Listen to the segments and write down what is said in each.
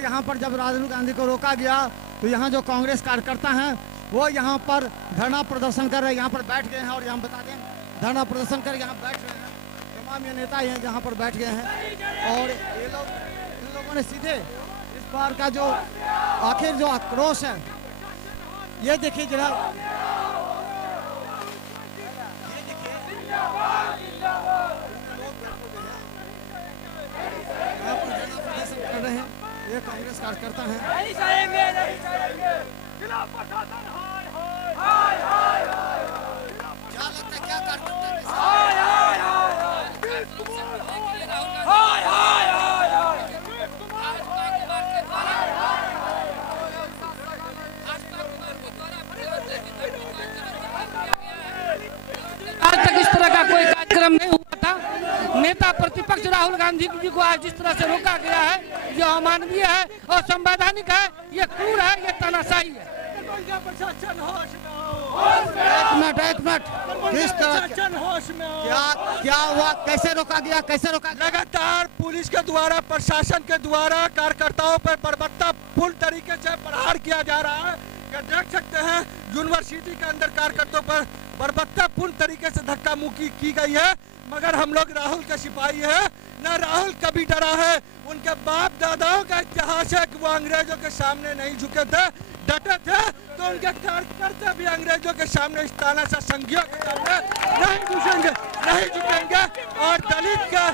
यहाँ पर जब राहुल गांधी को रोका गया तो यहाँ जो कांग्रेस कार्यकर्ता हैं वो यहाँ पर धरना प्रदर्शन कर रहे हैं, यहाँ पर बैठ गए हैं। और यहाँ बता दें धरना प्रदर्शन कर यहाँ बैठ रहे हैं, तमाम ये नेता यहाँ पर बैठ गए हैं। और ये लोग इन लोगों ने सीधे इस बार का जो आखिर जो आक्रोश है ये देखिए जरा, यहाँ पर धरना प्रदर्शन कर रहे हैं, ये कांग्रेस कार्यकर्ता हैं। क्या लगता है क्या कार्यकर्ता आज तक इस तरह का कोई कार्यक्रम नहीं हुआ था। नेता प्रतिपक्ष राहुल गांधी जी को आज जिस तरह से रोका गया है ये अमानवीय है और संवैधानिक है, ये क्रूर है, ये तानाशाही है। एक मिनट किस तरह क्या हुआ, कैसे रोका गया, कैसे रोका? लगातार पुलिस के द्वारा, प्रशासन के द्वारा कार्यकर्ताओं पर बर्बरतापूर्ण तरीके से प्रहार किया जा रहा है। देख सकते हैं यूनिवर्सिटी के अंदर कार्यकर्ताओं पर बर्बरतापूर्ण तरीके से धक्का मुक्की की गई है। मगर हम लोग राहुल के सिपाही है, न राहुल कभी डरा है। उनके बाप दादाओं का इतिहास है कि वो अंग्रेजों के सामने नहीं झुके थे, डटे थे। तो उनके कार्यकर्ता भी अंग्रेजों के सामने इस तानाशाह संघियों के सामने नहीं झुकेंगे। और दलित का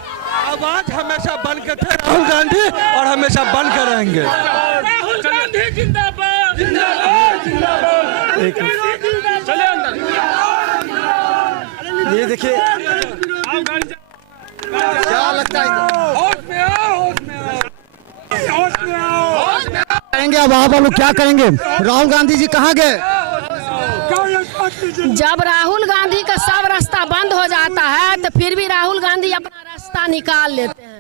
आवाज हमेशा बन के थे राहुल गांधी और हमेशा बन के रहेंगे। राहुल गांधी जिंदाबाद, जिंदाबाद, जिंदाबाद। चले अंदर। ये देखिए क्या लगता है, होश में आओ, होश में आओ, होश में आओ। करेंगे अब आप लोग क्या करेंगे? राहुल गांधी जी कहाँ गए? जब राहुल गांधी का सब रास्ता बंद हो जाता है तो फिर भी राहुल गांधी अपना रास्ता निकाल लेते हैं।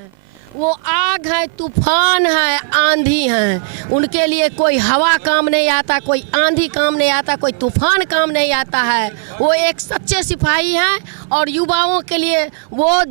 वो आग है, तूफान है, आंधी है, उनके लिए कोई हवा काम नहीं आता, कोई आंधी काम नहीं आता, कोई तूफान काम नहीं आता है। वो एक सच्चे सिपाही हैं और युवाओं के लिए वो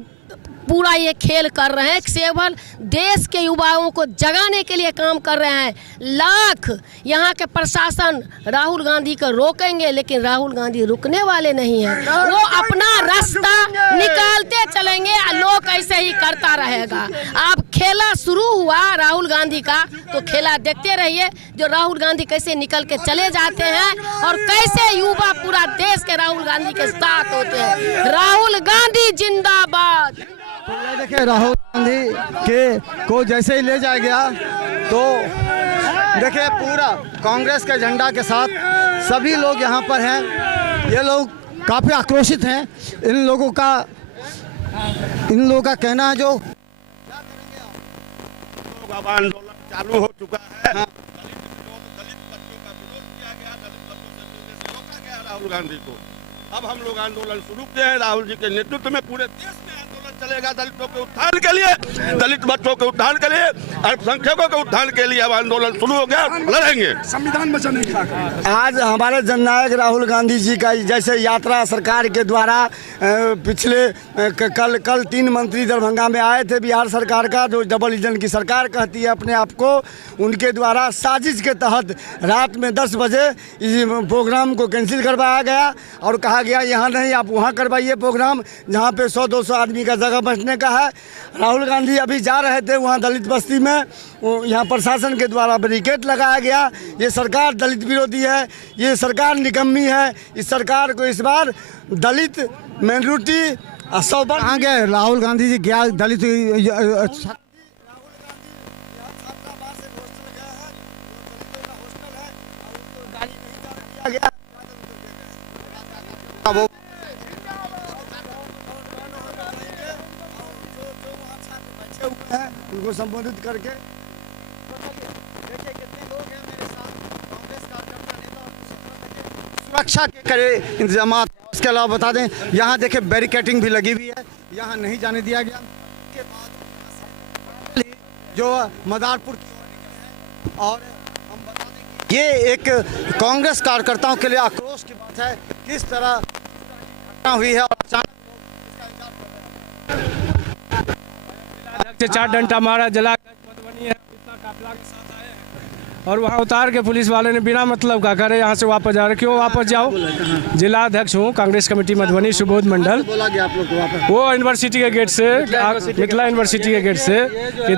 पूरा ये खेल कर रहे हैं। केवल देश के युवाओं को जगाने के लिए काम कर रहे हैं। लाख यहाँ के प्रशासन राहुल गांधी को रोकेंगे लेकिन राहुल गांधी रुकने वाले नहीं हैं। वो अपना रास्ता निकालते चलेंगे, लोग ऐसे ही करता रहेगा। अब खेला शुरू हुआ राहुल गांधी का तो खेला देखते रहिए, जो राहुल गांधी कैसे निकल के चले जाते हैं और कैसे युवा पूरा देश के राहुल गांधी के साथ होते हैं। राहुल गांधी जिंदाबाद। तो ये देखिए राहुल गांधी के को जैसे ही ले जाया गया तो देखिए पूरा कांग्रेस के झंडा के साथ सभी लोग यहाँ पर हैं। ये लोग काफ़ी आक्रोशित हैं। इन लोगों का कहना है जो आंदोलन चालू हो चुका है। दलित बच्चों का विरोध किया गया, दलित बच्चों से मिलने से रोका गया राहुल गांधी को। अब हम लोग आंदोलन शुरू किए हैं राहुल जी के नेतृत्व में। पूरे देश में आंदोलन चलेगा दलितों के उत्थान के लिए, दलित बच्चों के उत्थान के लिए, अल्पसंख्यकों के उत्थान के लिए। अब आंदोलन शुरू हो गया, लड़ेंगे संविधान बचाने की। आज हमारे जननायक राहुल गांधी जी का जैसे यात्रा सरकार के द्वारा पिछले कल 3 मंत्री दरभंगा में आए थे बिहार सरकार का, जो डबल इंजन की सरकार कहती है अपने आप को। उनके द्वारा साजिश के तहत रात में 10 बजे इस प्रोग्राम को कैंसिल करवाया गया और कहा गया यहाँ नहीं, आप वहाँ करवाइए प्रोग्राम जहाँ पे 100-200 आदमी का जगह बचने का है। राहुल गांधी अभी जा रहे थे वहाँ दलित बस्ती में, यहाँ प्रशासन के द्वारा बैरिकेड लगाया गया। ये सरकार दलित विरोधी है, ये सरकार निकम्मी है। इस सरकार को इस बार दलित माइनॉरिटी कहाँ गए राहुल गांधी जी? क्या दलित उनको संबोधित करके देखिए कितने लोग हैं मेरे साथ। कांग्रेस कार्यकर्ता नेता सुरक्षा के करे इंतजाम। उसके अलावा बता दें यहाँ देखिए बैरिकेटिंग भी लगी हुई है, यहाँ नहीं जाने दिया गया। के बाद जो मदारपुर की ओर निकले हैं और हम बता दें कि ये एक कांग्रेस कार्यकर्ताओं के लिए आक्रोश की बात है, किस तरह घटना हुई है। और अचानक 4 डंडा मारा, जला मधुबनी है, इतना और वहाँ उतार के पुलिस वाले ने बिना मतलब का करे यहाँ से वापस जा रहे, क्यों वापस जाओ? जिला अध्यक्ष हूँ कांग्रेस कमेटी मधुबनी सुबोध मंडल। बोला गया आप लोग को वापस? वो यूनिवर्सिटी के गेट से, मिथिला यूनिवर्सिटी के गेट से कि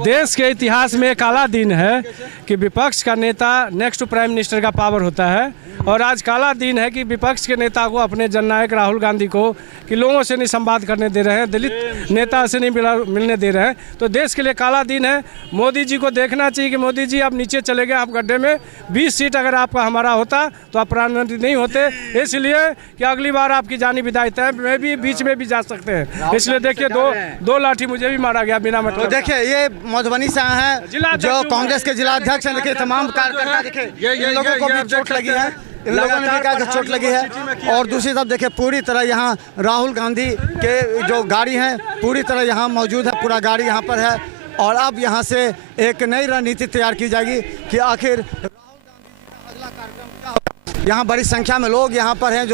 देश के इतिहास में एक काला दिन है कि विपक्ष का नेता नेक्स्ट टू प्राइम मिनिस्टर का पावर होता है, और आज काला दिन है कि विपक्ष के नेता को, अपने जननायक राहुल गांधी को, कि लोगों से नहीं संवाद करने दे रहे हैं, दलित नेता से नहीं मिलने दे रहे हैं। तो देश के लिए काला दिन है। मोदी जी को देखना चाहिए कि मोदी जी आप नीचे चले गए, आप गड्ढे में 20 सीट अगर आपका हमारा होता तो आप प्रधानमंत्री नहीं होते, इसलिए कि अगली बार आपकी जानी विदाई तय, मैं भी बीच में भी जा सकते हैं। इसलिए देखिए दो लाठी मुझे भी मारा गया बिना मतलब। तो देखिए ये मधुबनी से हैं जो कांग्रेस के जिला अध्यक्ष हैं। देखिए तमाम कार्यकर्ता, देखिए इन लोगों को भी चोट लगी है, इन लोगों ने भी कहा कि चोट लगी है। और दूसरी तरफ देखिए पूरी तरह यहाँ राहुल गांधी के जो गाड़ी हैं पूरी तरह यहाँ मौजूद है, पूरा गाड़ी यहाँ पर है। और अब यहाँ से एक नई रणनीति तैयार की जाएगी कि आखिर राहुल गांधी जी का अगला कार्यक्रम क्या होगा। यहाँ बड़ी संख्या में लोग यहाँ पर हैं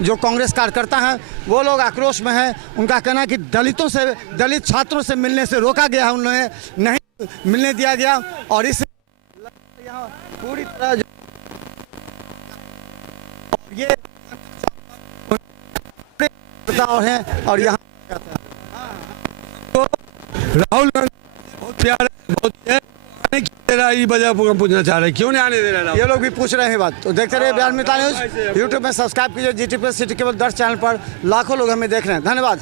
जो कांग्रेस कार्यकर्ता हैं, वो लोग आक्रोश में हैं। उनका कहना है कि दलित छात्रों से मिलने से रोका गया, उन्हें नहीं मिलने दिया गया। और इस यहाँ पूरी तरह ये हैं और यहाँ तो राहुल गांधी बहुत प्यार है, बहुत है, दे रहा है, वजह पूछना चाह रहे हैं क्यों नहीं आने दे रहा है? ये लोग भी पूछ रहे हैं बात। तो देखते रहिए बिहार मिथिला न्यूज। यूट्यूब में सब्सक्राइब कीजिए, GT+ सिटी केबल 10 चैनल पर लाखों लोग हमें देख रहे हैं। धन्यवाद।